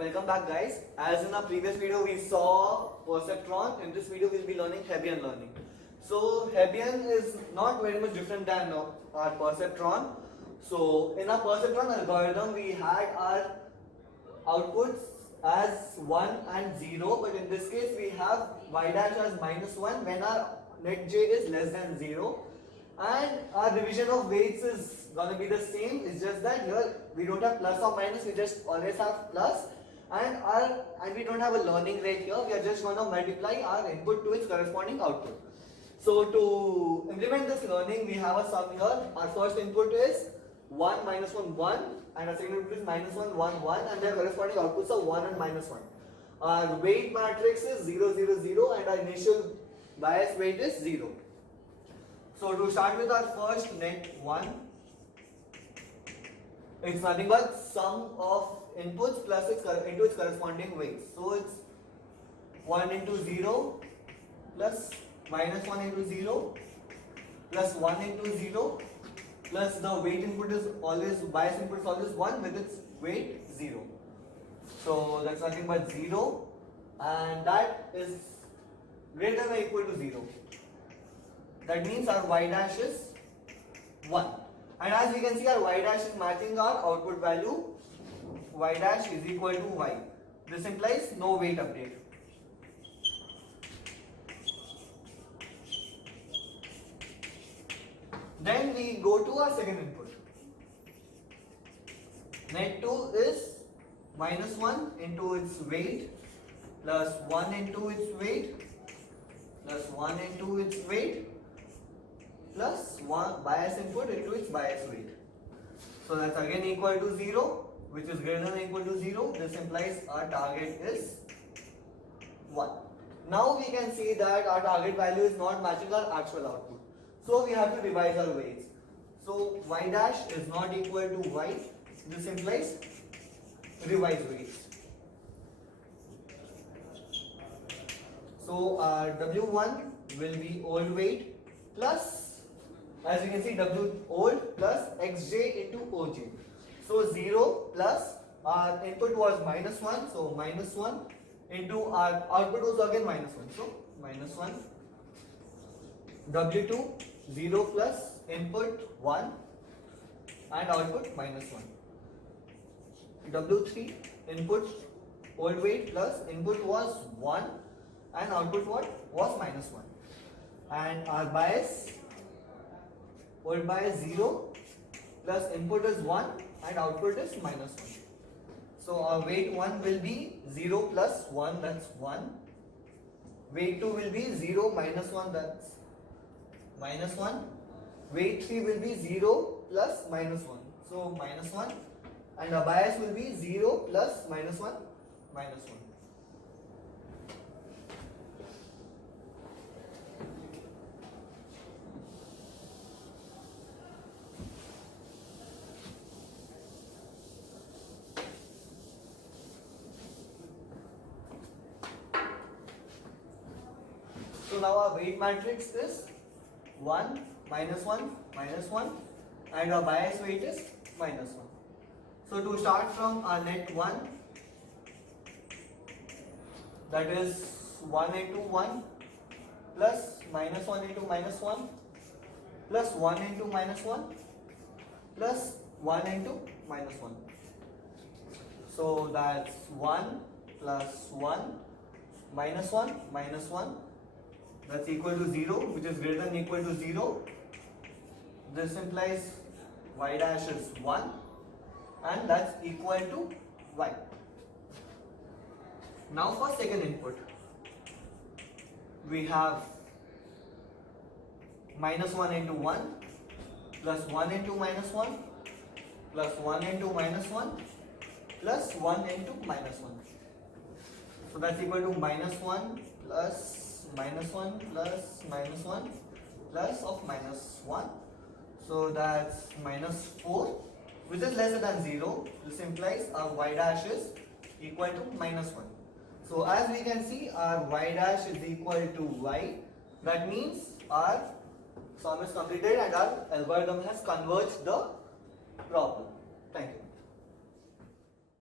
welcome back guys. As in our previous video we saw perceptron, in this video we'll be learning Hebbian learning. So Hebbian is not very much different than our perceptron. So in our perceptron algorithm we had our outputs as 1 and 0, but in this case we have y dash as -1 when our net j is less than 0, and our division of weights is gonna be the same. It's just that here we don't have plus or minus, we just always have plus, and we don't have a learning rate here. We are just gonna multiply our input to its corresponding output. So to implement this learning, we have a sum here. Our first input is 1 minus 1 1, and our second input is -1 1 1, and their corresponding outputs are 1 and -1. Our weight matrix is 0 0 0, and our initial bias weight is 0. So to start with our first net 1, it's nothing but sum of inputs plus into its corresponding weights. So it's 1 into 0 plus -1 into 0 plus 1 into 0 plus the weight input is always, bias input is always 1 with its weight 0. So that's nothing but 0, and that is greater than or equal to 0. That means our y dash is 1. And as we can see, our y dash is matching our output value. Y dash is equal to y. This implies no weight update. Then we go to our second input. Net 2 is -1 into its weight plus 1 into its weight plus 1 into its weight plus 1 bias input into its bias weight. So that's again equal to 0, which is greater than or equal to 0. This implies our target is 1. Now we can see that our target value is not matching our actual output. So we have to revise our weights. So y dash is not equal to y. This implies revise weights. So our W1 will be old weight plus, as you can see, W old plus xj into oj. So 0 plus our input was -1, so -1 into our output was again -1, so -1. W2 0 plus input 1 and output -1. W3 input old weight plus input was 1 and output was -1. And our bias, old bias 0 plus input is 1 and output is -1. So our weight 1 will be 0 plus 1, that's 1. Weight 2 will be 0 minus 1, that's -1. Weight 3 will be 0 plus -1, so -1. And our bias will be 0 plus -1 -1. So now our weight matrix is 1 -1 -1, and our bias weight is -1. So to start from our net 1, that is 1 into 1 plus -1 into -1 plus 1 into -1 plus 1 into -1. So that's 1 plus 1 -1 -1. That's equal to 0, which is greater than or equal to 0. This implies y dash is 1, and that's equal to y. Now for second input, we have -1 into 1 plus 1 into -1 plus 1 into -1 plus 1 into -1. So that's equal to -1 plus -1 plus -1 plus of -1. So that's -4, which is lesser than 0. This implies our y dash is equal to -1. So as we can see, our y dash is equal to y. That means our sum is completed and our algorithm has converged the problem. Thank you.